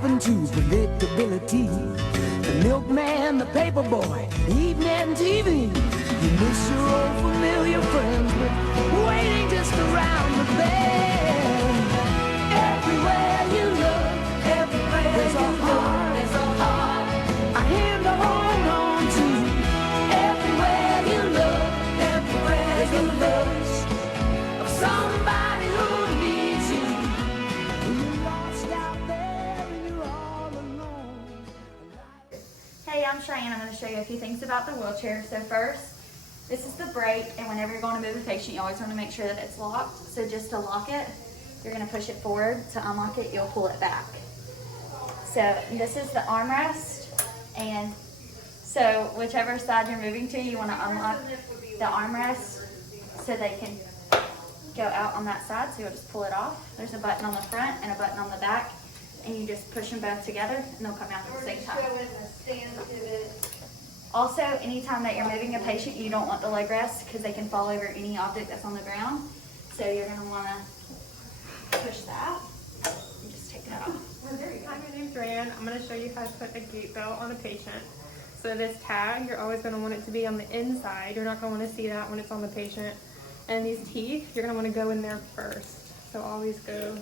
happened to predictability? The milkman, the paper boy, evening TV. You miss your old familiar friends, but waiting just around the bend. Everywhere you look, everywhere there's a heart, a hand to hold on to. Everywhere you look, everywhere there's a look of somebody who needs you. When you're lost out there and you're all alone. Hey, I'm Cheyenne. I'm going to show you a few things about the wheelchair. So first, this is the brake, and whenever you're going to move a patient, you always want to make sure that it's locked. So just to lock it, you're going to push it forward. To unlock it, you'll pull it back. So this is the armrest, and so whichever side you're moving to, you want to unlock the armrest so they can go out on that side. So you'll just pull it off. There's a button on the front and a button on the back, and you just push them both together, and they'll come out at the same time. Also, anytime that you're moving a patient, you don't want the leg rest because they can fall over any object that's on the ground. So you're going to want to push that and just take that off. Hi, my name's Ryan. I'm going to show you how to put a gait belt on a patient. So this tag, you're always going to want it to be on the inside. You're not going to want to see that when it's on the patient. And these teeth, you're going to want to go in there first. So always go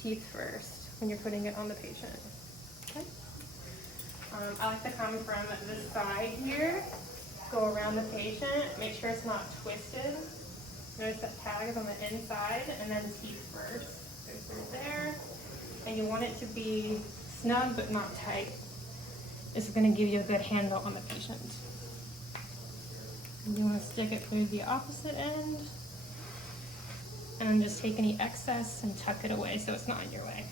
teeth first when you're putting it on the patient. Okay. I like to come from this side here, go around the patient, make sure it's not twisted. Notice that tag is on the inside, and then teeth first. Go through there. And you want it to be snug but not tight. This is going to give you a good handle on the patient. And you want to stick it through the opposite end. And just take any excess and tuck it away so it's not in your way.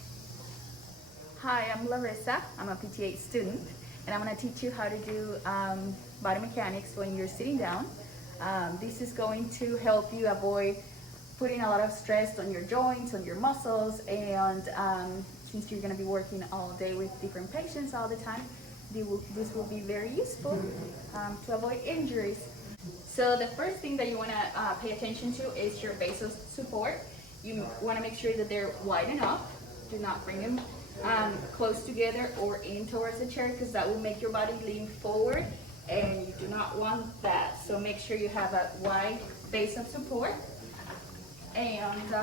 Hi, I'm Larissa. I'm a PTA student, and I'm going to teach you how to do body mechanics when you're sitting down. This is going to help you avoid putting a lot of stress on your joints, on your muscles, and since you're going to be working all day with different patients all the time, this will be very useful to avoid injuries. So the first thing that you want to pay attention to is your base of support. You want to make sure that they're wide enough. Do not bring them close together or in towards the chair, because that will make your body lean forward, and you do not want that. So make sure you have a wide base of support. And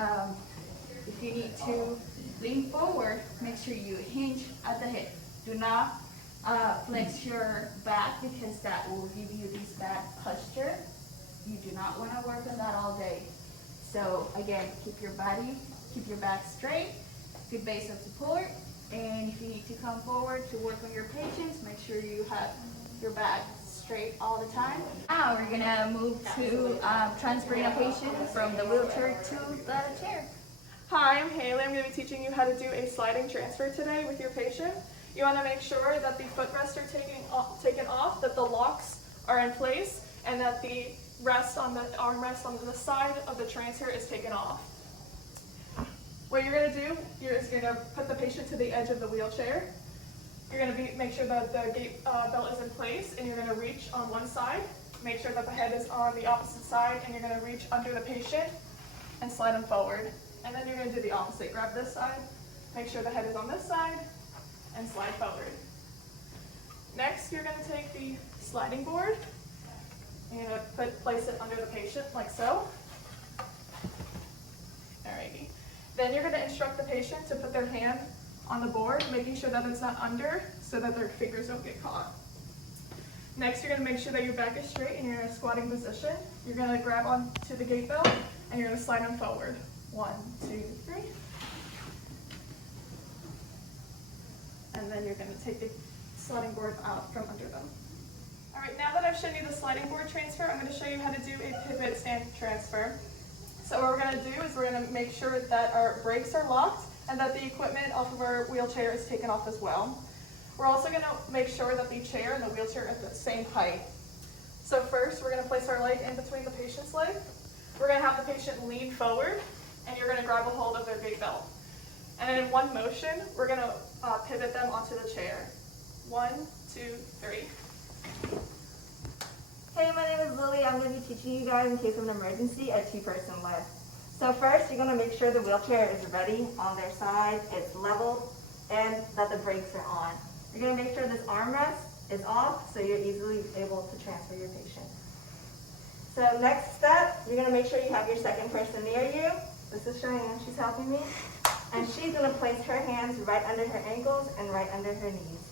if you need to lean forward, make sure you hinge at the hip. Do not flex your back, because that will give you this bad posture. You do not want to work on that all day. So again, keep your back straight, good base of support. And if you need to come forward to work on your patients, make sure you have your back straight all the time. Now we're gonna move to transferring a patient from the wheelchair to the chair. Hi, I'm Haley. I'm going to be teaching you how to do a sliding transfer today with your patient. You want to make sure that the footrests are taken off, that the locks are in place, and that the armrest on the side of the transfer is taken off. What you're going to do, you're just going to put the patient to the edge of the wheelchair. You're going to make sure that the gait belt is in place, and you're going to reach on one side. Make sure that the head is on the opposite side, and you're going to reach under the patient and slide them forward. And then you're going to do the opposite. Grab this side, make sure the head is on this side, and slide forward. Next, you're going to take the sliding board, and you're going to place it under the patient like so. Alrighty. Then you're going to instruct the patient to put their hand on the board, making sure that it's not under so that their fingers don't get caught. Next, you're going to make sure that your back is straight and you're in a squatting position. You're going to grab onto the gait belt and you're going to slide them forward. 1, 2, 3. And then you're going to take the sliding board out from under them. All right, now that I've shown you the sliding board transfer, I'm going to show you how to do a pivot stand transfer. So what we're going to do is we're going to make sure that our brakes are locked and that the equipment off of our wheelchair is taken off as well. We're also going to make sure that the chair and the wheelchair are at the same height. So first, we're going to place our leg in between the patient's leg. We're going to have the patient lean forward, and you're going to grab a hold of their gait belt. And then in one motion, we're going to pivot them onto the chair. 1, 2, 3. Hey, my name is Lily. I'm going to be teaching you guys in case of an emergency a two-person lift. So first, you're going to make sure the wheelchair is ready on their side, it's level, and that the brakes are on. You're going to make sure this armrest is off so you're easily able to transfer your patient. So next step, you're going to make sure you have your second person near you. This is Cheyenne, she's helping me. And she's going to place her hands right under her ankles and right under her knees.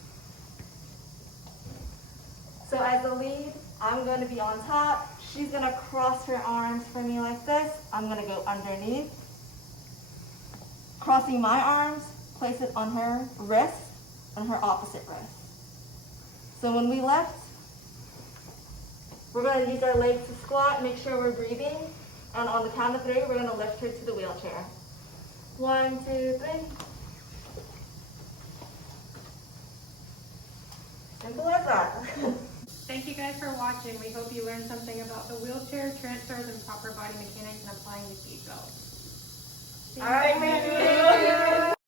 So as the lead, I'm going to be on top. She's going to cross her arms for me like this. I'm going to go underneath. Crossing my arms, place it on her wrist and her opposite wrist. So when we lift, we're going to use our legs to squat, make sure we're breathing. And on the count of 3, we're going to lift her to the wheelchair. 1, 2, 3. Simple as that. Thank you guys for watching. We hope you learned something about the wheelchair, transfers, and proper body mechanics and applying the seatbelt. All right,